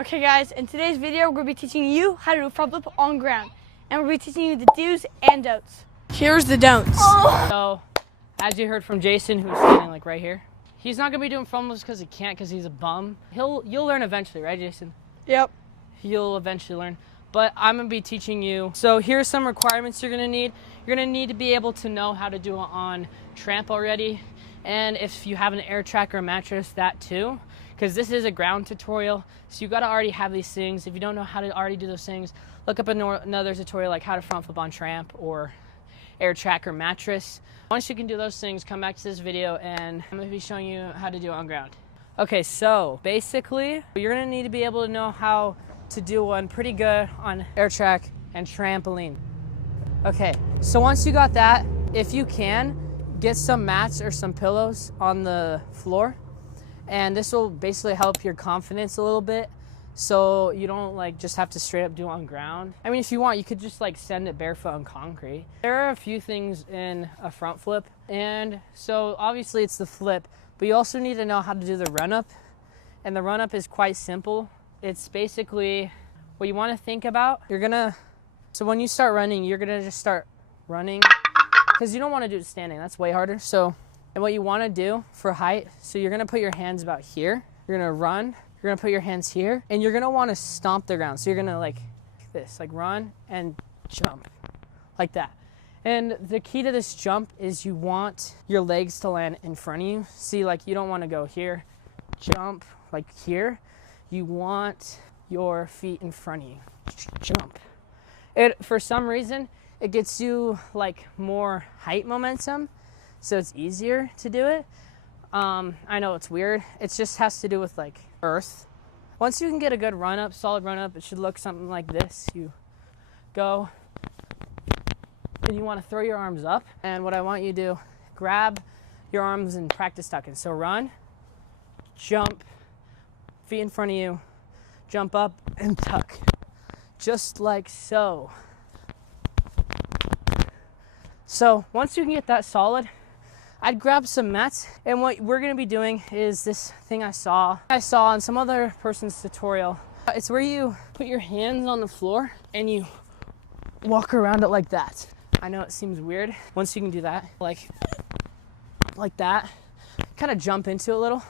Okay guys, in today's video we're going to be teaching you how to do front flip on ground. And we're going to be teaching you the do's and don'ts. Here's the don'ts. So, as you heard from Jason, who's standing like right here, he's not going to be doing front flips because he can't, because he's a bum. You'll learn eventually, right Jason? Yep. You'll eventually learn. But I'm going to be teaching you. So here's some requirements you're going to need. You're going to need to be able to know how to do it on tramp already. And if you have an air track or a mattress, that too. Because this is a ground tutorial, so you got to already have these things. If you don't know how to already do those things, look up another tutorial like how to front flip on tramp or air track or mattress. Once you can do those things, come back to this video and I'm going to be showing you how to do it on ground. Okay, so basically, you're going to need to be able to know how to do one pretty good on air track and trampoline. Okay, so once you got that, if you can, get some mats or some pillows on the floor. And this will basically help your confidence a little bit, so you don't like just have to straight up do it on ground. I mean, if you want, you could just like send it barefoot on concrete. There are a few things in a front flip, and so obviously it's the flip, but you also need to know how to do the run up. And the run up is quite simple. It's basically what you want to think about. So when you start running, you're gonna just start running, because you don't want to do it standing. That's way harder. And what you want to do for height, so you're going to put your hands about here. You're going to run. You're going to put your hands here. And you're going to want to stomp the ground. So you're going to like this, like run and jump like that. And the key to this jump is you want your legs to land in front of you. See, like you don't want to go here, jump like here. You want your feet in front of you, jump. For some reason, it gets you like more height momentum. So it's easier to do it. I know it's weird. It just has to do with like earth. Once you can get a good run up, solid run up, it should look something like this. You go and you want to throw your arms up. And what I want you to do, grab your arms and practice tucking. So run, jump, feet in front of you, jump up and tuck. Just like so. So once you can get that solid, I'd grab some mats, and what we're gonna be doing is this thing I saw on some other person's tutorial. It's where you put your hands on the floor and you walk around it like that. I know it seems weird. Once you can do that, like that, kind of jump into it a little,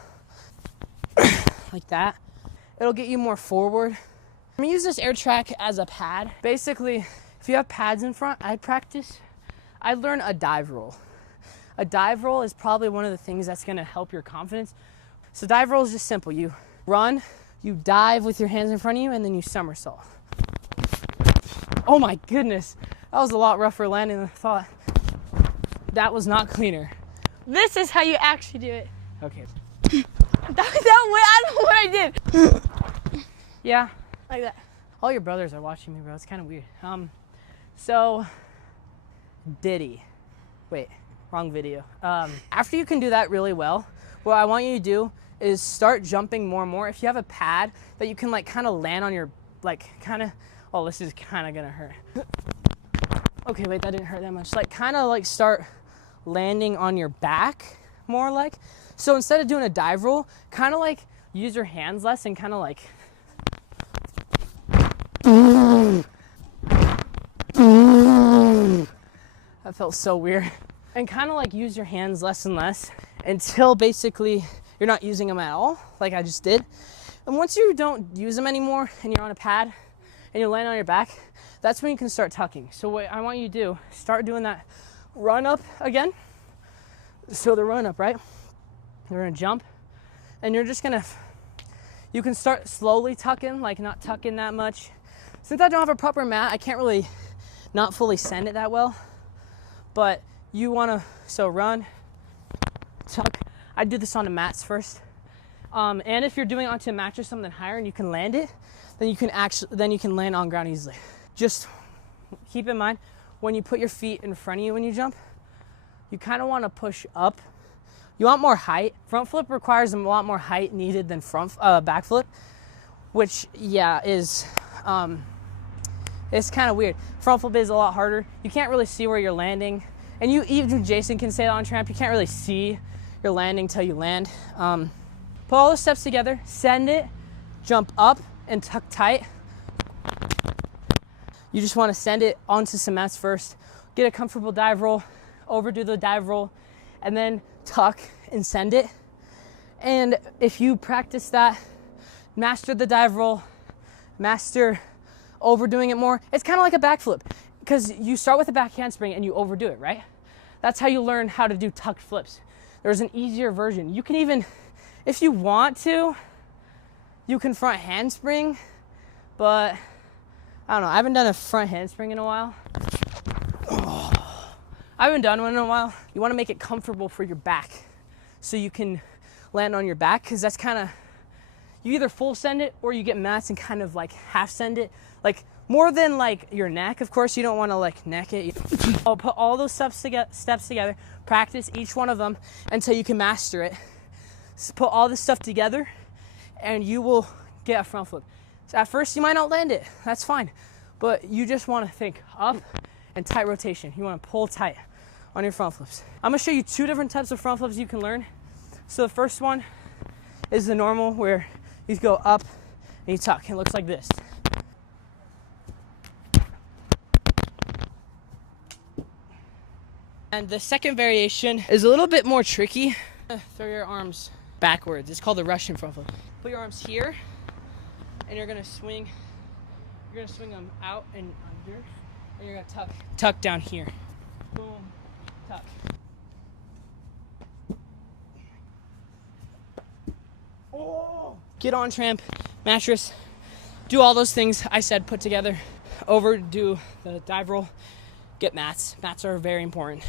like that. It'll get you more forward. I'm gonna use this air track as a pad. Basically, if you have pads in front, I'd learn a dive roll. A dive roll is probably one of the things that's gonna help your confidence. So dive roll is just simple. You run, you dive with your hands in front of you, and then you somersault. Oh my goodness, that was a lot rougher landing than I thought. That was not cleaner. This is how you actually do it. Okay. I don't know what I did. Yeah. Like that. All your brothers are watching me, bro. It's kind of weird. So, Diddy. Wait. Wrong video. After you can do that really well, what I want you to do is start jumping more and more. If you have a pad that you can like kind of land on your, like kind of, oh, this is kind of gonna hurt. Okay, wait, that didn't hurt that much. Like kind of like start landing on your back more like. So instead of doing a dive roll, kind of like use your hands less and kind of like. That felt so weird. And kind of like use your hands less and less until basically you're not using them at all, like I just did. And once you don't use them anymore and you're on a pad and you're laying on your back, that's when you can start tucking. So what I want you to do, start doing that run up again. So the run up, right? You're gonna jump and you're just gonna, you can start slowly tucking, like not tucking that much. Since I don't have a proper mat, I can't really not fully send it that well, but you wanna, so run, tuck. I do this on the mats first. And if you're doing it onto a mattress, something higher, and you can land it, then you can land on ground easily. Just keep in mind, when you put your feet in front of you when you jump, you kind of want to push up. You want more height. Front flip requires a lot more height needed than back flip, which yeah is it's kind of weird. Front flip is a lot harder. You can't really see where you're landing. And even Jason can say that on tramp, you can't really see your landing till you land. Put all the steps together, send it, jump up and tuck tight. You just want to send it onto some mats first, get a comfortable dive roll, overdo the dive roll, and then tuck and send it. And if you practice that, master the dive roll, master overdoing it more, it's kind of like a backflip, because you start with a back handspring and you overdo it, right? That's how you learn how to do tucked flips. There's an easier version. You can even, if you want to, you can front handspring, but I don't know, I haven't done a front handspring in a while. I haven't done one in a while. You want to make it comfortable for your back so you can land on your back, because that's kind of, you either full send it or you get mats and kind of like half send it, like more than like your neck. Of course, you don't want to like neck it. I'll put all those steps together, practice each one of them until you can master it. So put all this stuff together and you will get a front flip. So at first you might not land it, that's fine, but you just want to think up and tight rotation. You want to pull tight on your front flips. I'm gonna show you two different types of front flips you can learn. So the first one is the normal, where you go up and you tuck. It looks like this. And the second variation is a little bit more tricky. Throw your arms backwards. It's called the Russian front flip. Put your arms here, and you're gonna swing. You're gonna swing them out and under, and you're gonna tuck down here. Boom, tuck. Oh. Get on tramp, mattress, do all those things I said put together. Overdo the dive roll, get mats. Mats are very important.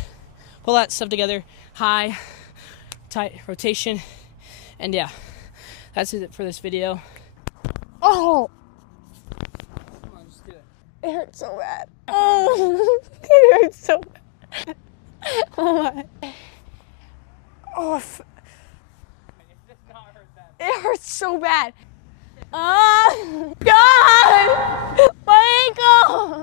Pull that stuff together, high, tight rotation, and yeah, that's it for this video. Oh! Come on, just do it. It hurts so bad. Oh! It hurts so bad. Oh my. Oh, it hurts so bad. God! My ankle!